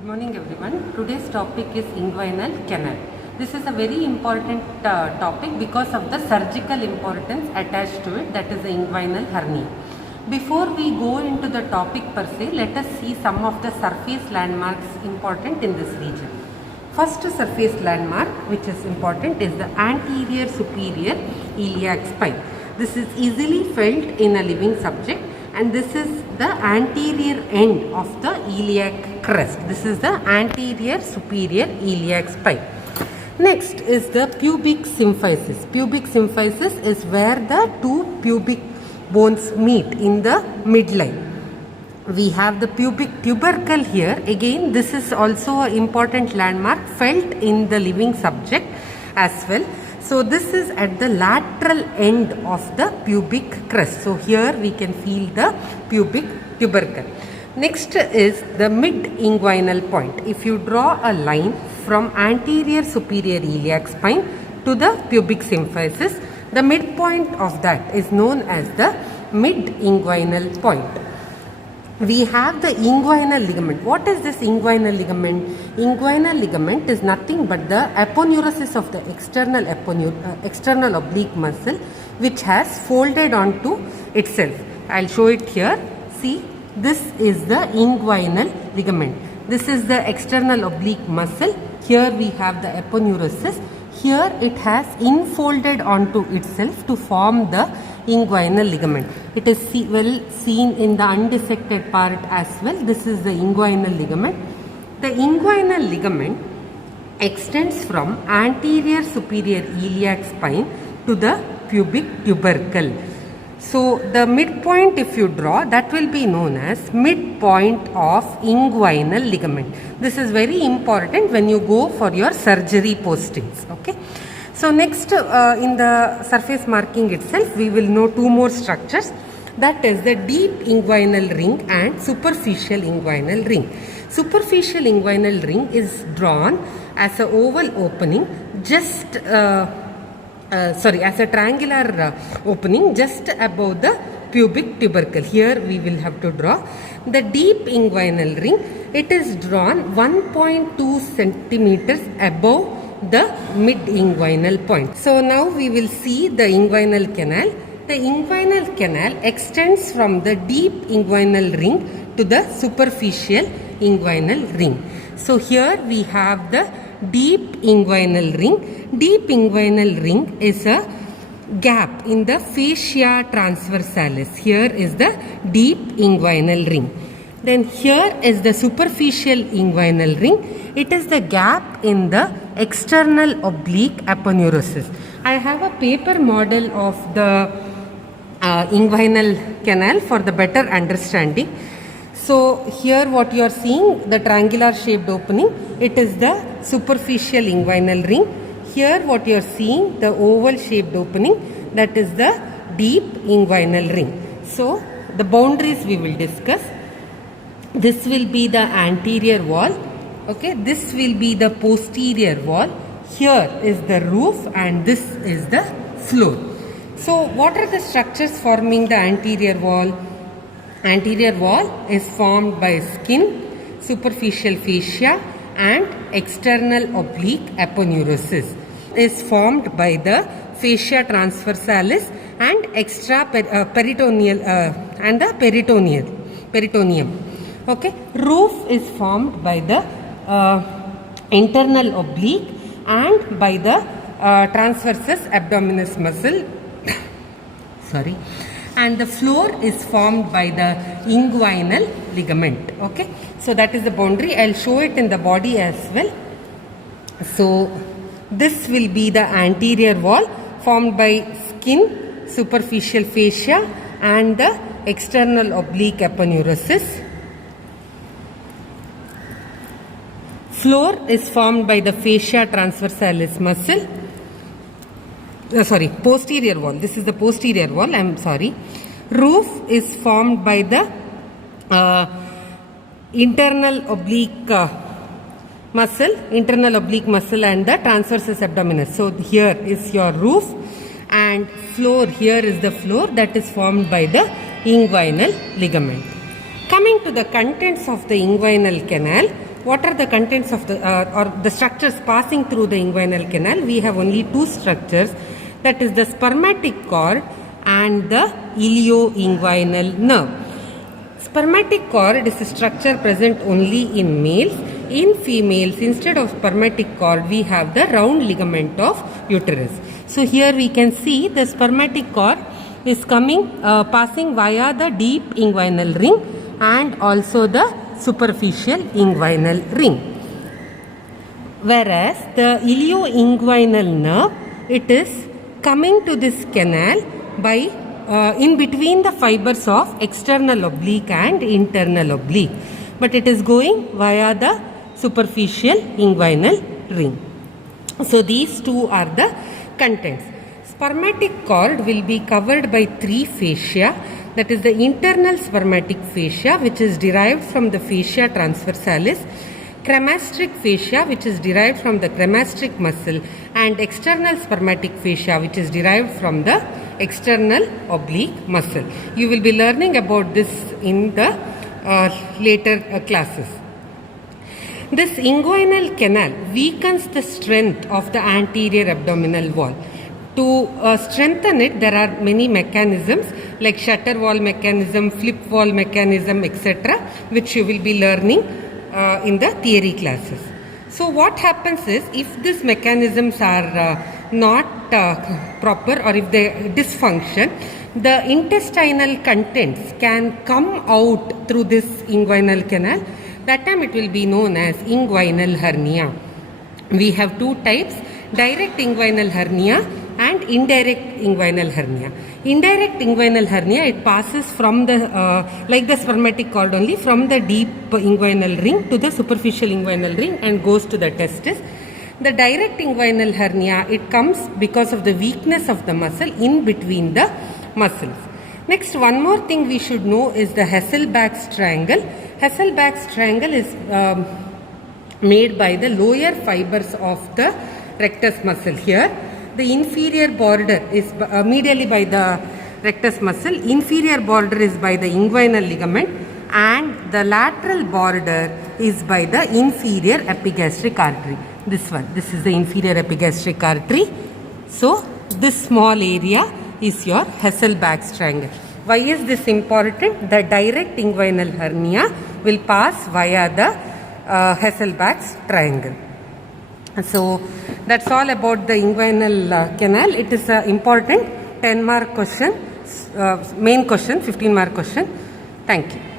Good morning everyone. Today's topic is inguinal canal. This is a very important topic because of the surgical importance attached to it, that is the inguinal hernia. Before we go into the topic per se, let us see some of the surface landmarks important in this region. First surface landmark which is important is the anterior superior iliac spine. This is easily felt in a living subject, and this is the anterior end of the iliac crest. This is the anterior superior iliac spine. Next is the pubic symphysis. Pubic symphysis is where the two pubic bones meet in the midline. We have the pubic tubercle here. Again, this is also an important landmark felt in the living subject as well. So this is at the lateral end of the pubic crest. So here we can feel the pubic tubercle. Next is the mid-inguinal point. If you draw a line from anterior superior iliac spine to the pubic symphysis, the midpoint of that is known as the mid-inguinal point. We have the inguinal ligament. What is this inguinal ligament? Inguinal ligament is nothing but the aponeurosis of the external oblique muscle, which has folded onto itself. I'll show it here. See, this is the inguinal ligament. This is the external oblique muscle. Here we have the aponeurosis. Here it has infolded onto itself to form the inguinal ligament. It is well seen in the undissected part as well. This is the inguinal ligament. The inguinal ligament extends from anterior superior iliac spine to the pubic tubercle. So the midpoint, if you draw, that will be known as midpoint of inguinal ligament. This is very important when you go for your surgery postings. Okay. So next in the surface marking itself, we will know two more structures, that is the deep inguinal ring and superficial inguinal ring. Superficial inguinal ring is drawn as a oval opening just as a triangular opening just above the pubic tubercle. Here we will have to draw the deep inguinal ring. It is drawn 1.2 centimeters above the mid-inguinal point. So now we will see the inguinal canal. The inguinal canal extends from the deep inguinal ring to the superficial inguinal ring. So here we have the deep inguinal ring. Deep inguinal ring is a gap in the fascia transversalis. Here is the deep inguinal ring. Then here is the superficial inguinal ring. It is the gap in the external oblique aponeurosis. I have a paper model of the inguinal canal for the better understanding. So here what you are seeing, the triangular shaped opening, it is the superficial inguinal ring. Here what you are seeing, the oval shaped opening, that is the deep inguinal ring. So the boundaries we will discuss. This will be the anterior wall. Okay, this will be the posterior wall. Here is the roof and this is the floor. So what are the structures forming the anterior wall? Anterior wall is formed by skin, superficial fascia and external oblique aponeurosis. Is formed by the fascia transversalis and peritoneal and the peritoneum. Okay, roof is formed by the internal oblique and by the transversus abdominis muscle. Sorry. And the floor is formed by the inguinal ligament. Okay, so that is the boundary. I'll show it in the body as well. So this will be the anterior wall formed by skin, superficial fascia and the external oblique aponeurosis. Floor is formed by the fascia transversalis muscle. Posterior wall. This is the posterior wall. I'm sorry. Roof is formed by the internal oblique muscle and the transversus abdominis. So here is your roof and floor. Here is the floor that is formed by the inguinal ligament. Coming to the contents of the inguinal canal, what are the contents of the or the structures passing through the inguinal canal? We have only two structures, that is the spermatic cord and the ilioinguinal nerve. Spermatic cord is a structure present only in males. In females, instead of spermatic cord, we have the round ligament of uterus. So here we can see the spermatic cord is passing via the deep inguinal ring and also the superficial inguinal ring. Whereas the ilioinguinal nerve, it is coming to this canal by in between the fibers of external oblique and internal oblique, but it is going via the superficial inguinal ring. So these two are the contents. Spermatic cord will be covered by three fascia, that is the internal spermatic fascia, which is derived from the fascia transversalis, cremastric fascia, which is derived from the cremastric muscle, and external spermatic fascia, which is derived from the external oblique muscle. You will be learning about this in the later classes. This inguinal canal weakens the strength of the anterior abdominal wall. To strengthen it, there are many mechanisms like shutter wall mechanism, flip wall mechanism, etc., which you will be learning in the theory classes. So what happens is, if these mechanisms are not proper or if they dysfunction, the intestinal contents can come out through this inguinal canal. That time it will be known as inguinal hernia. We have two types, direct inguinal hernia and indirect inguinal hernia. Indirect inguinal hernia, it passes from the like the spermatic cord only, from the deep inguinal ring to the superficial inguinal ring and goes to the testis. The direct inguinal hernia, it comes because of the weakness of the muscle in between the muscles. Next, one more thing we should know is the Hasselbalch's triangle. Hasselbalch's triangle is made by the lower fibers of the rectus muscle here. The inferior border is medially by the rectus muscle, inferior border is by the inguinal ligament, and the lateral border is by the inferior epigastric artery. This one, this is the inferior epigastric artery. So this small area is your Hasselbalch's triangle. Why is this important? The direct inguinal hernia will pass via the Hasselbalch's triangle. So that's all about the inguinal canal. It is an important 10-mark question, main question, 15-mark question. Thank you.